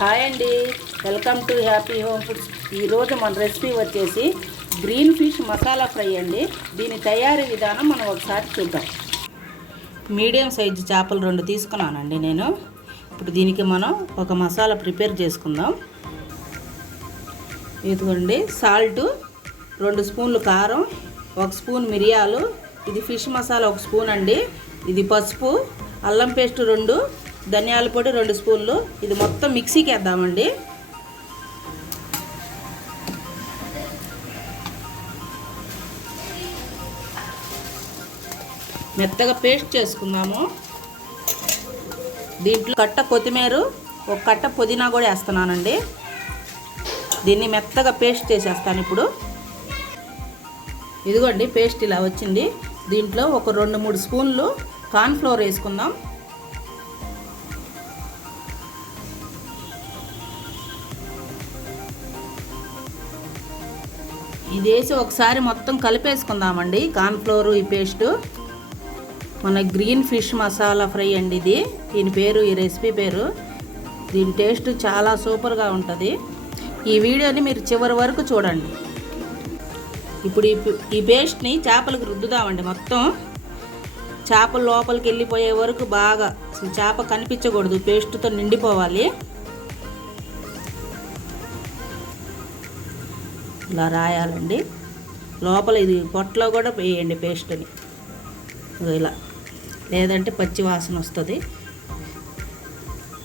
Hi అండి, welcome to happy home foods. ఈరోజు మన రెసిపీ వచ్చేసి గ్రీన్ ఫిష్ మసాలా ఫ్రై అండి. దీని తయారీ విధానం మనం ఒకసారి చూద్దాం. మీడియం సైజు చేపలు 2 తీసుకున్నానండి నేను. ఇప్పుడు దీనికి మనం ఒక మసాలా ప్రిపేర్ చేసుకుందాం. ఇదిగోండి సాల్ట్, 2 స్పూన్లు కారం, 1 స్పూన్ మిరియాలు, ఇది ఫిష్ మసాలా 1 స్పూన్ అండి, ఇది పసుపు, అల్లం పేస్ట్ 2, ధనియాల పొడి 2 స్పూన్లు. ఇది మొత్తం మిక్సీకి వేద్దామండి. మెత్తగా పేస్ట్ చేసుకుందాము. దీంట్లో కట్ట కొత్తిమీర, 1 కట్ట పుదీనా కూడా వేస్తున్నానండి. దీన్ని మెత్తగా పేస్ట్ చేసేస్తాను ఇప్పుడు. ఇదిగోండి పేస్ట్ ఇలా వచ్చింది. దీంట్లో ఒక 2-3 స్పూన్లు కార్న్ఫ్లోర్ వేసుకుందాం. ఇది వేసి ఒకసారి మొత్తం కలిపేసుకుందామండి. కార్న్ఫ్లోరు, ఈ పేస్టు మన గ్రీన్ ఫిష్ మసాలా ఫ్రై అండి ఇది. దీని పేరు, ఈ రెసిపీ పేరు. దీని టేస్ట్ చాలా సూపర్గా ఉంటుంది. ఈ వీడియోని మీరు చివరి వరకు చూడండి. ఇప్పుడు ఈ పేస్ట్ని చేపలకు రుద్దుదామండి. మొత్తం చేపలు లోపలికి వెళ్ళిపోయే వరకు బాగా, అసలు చేప కనిపించకూడదు, పేస్ట్తో నిండిపోవాలి. ఇలా రాయాలండి. లోపల ఇది పొట్టలో కూడా వేయండి పేస్ట్ని, ఇలా, లేదంటే పచ్చి వాసన వస్తుంది.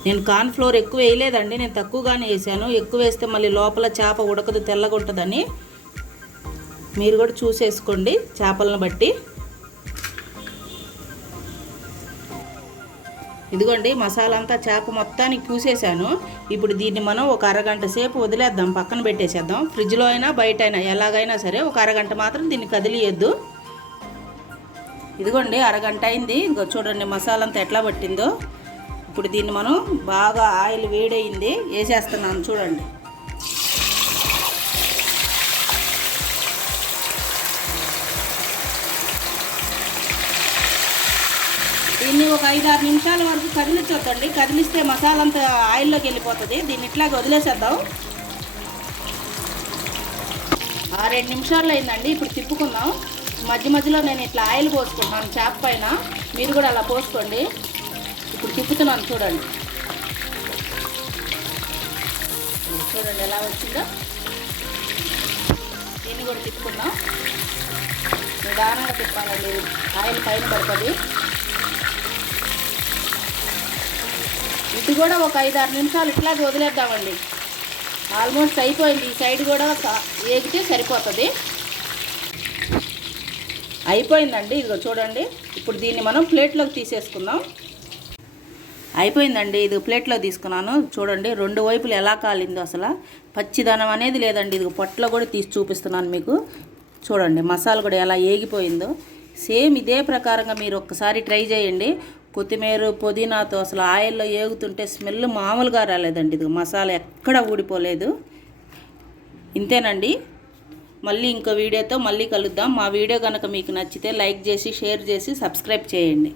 నేను కార్న్ఫ్లోర్ ఎక్కువ వేయలేదండి, నేను తక్కువగానే వేసాను. ఎక్కువ వేస్తే మళ్ళీ లోపల చేప ఉడకదు, తెల్లగా ఉంటుందని. మీరు కూడా చూసేసుకోండి చేపలను బట్టి. ఇదిగోండి మసాలా అంతా చేప మొత్తానికి పూసేసాను. ఇప్పుడు దీన్ని మనం ఒక అరగంట సేపు వదిలేద్దాం, పక్కన పెట్టేసేద్దాం. ఫ్రిడ్జ్లో అయినా బయట అయినా ఎలాగైనా సరే ఒక అరగంట మాత్రం దీన్ని కదిలియద్దు. ఇదిగోండి అరగంట అయింది. ఇంకో చూడండి మసాలా అంతా ఎట్లా పట్టిందో. ఇప్పుడు దీన్ని మనం బాగా ఆయిల్ వేడయింది, వేసేస్తున్నాను చూడండి. దీన్ని ఒక 5-6 నిమిషాల వరకు కదిలించొద్దండి. కదిలిస్తే మసాలా అంతా ఆయిల్లోకి వెళ్ళిపోతుంది. దీన్ని ఇట్లాగే వదిలేసేద్దాం. 6-7 నిమిషాలు అయిందండి. ఇప్పుడు తిప్పుకుందాం. మధ్య మధ్యలో నేను ఇట్లా ఆయిల్ పోసుకుంటున్నాను చేప పైన, మీరు కూడా అలా పోసుకోండి. ఇప్పుడు తిప్పుతున్నాను చూడండి. చూడండి ఎలా వచ్చిందో. దీన్ని కూడా తిప్పుకుందాం. నిదానంగా తిప్పాలండి, ఆయిల్ పైన పడుతుంది. ఇది కూడా ఒక 5-6 నిమిషాలు ఇట్లాగే వదిలేద్దామండి. ఆల్మోస్ట్ అయిపోయింది. ఈ సైడ్ కూడా వేగితే సరిపోతుంది. అయిపోయిందండి. ఇదిగో చూడండి. ఇప్పుడు దీన్ని మనం ప్లేట్లోకి తీసేసుకుందాం. అయిపోయిందండి. ఇది ప్లేట్లో తీసుకున్నాను చూడండి. 2 వైపులు ఎలా కాలిందో, అసలు పచ్చిదనం అనేది లేదండి. ఇది పొట్టలో కూడా తీసి చూపిస్తున్నాను మీకు. చూడండి మసాలా కూడా ఎలా ఏగిపోయిందో. సేమ్ ఇదే ప్రకారంగా మీరు ఒక్కసారి ట్రై చేయండి. కొత్తిమీర, పుదీనాతో అసలు ఆయిల్లో ఏగుతుంటే స్మెల్ మామూలుగా రాలేదండి. ఇది మసాలా ఎక్కడ ఊడిపోలేదు. ఇంతేనండి. మళ్ళీ ఇంకో వీడియోతో మళ్ళీ కలుద్దాం. మా వీడియో కనుక మీకు నచ్చితే లైక్ చేసి, షేర్ చేసి, సబ్స్క్రైబ్ చేయండి.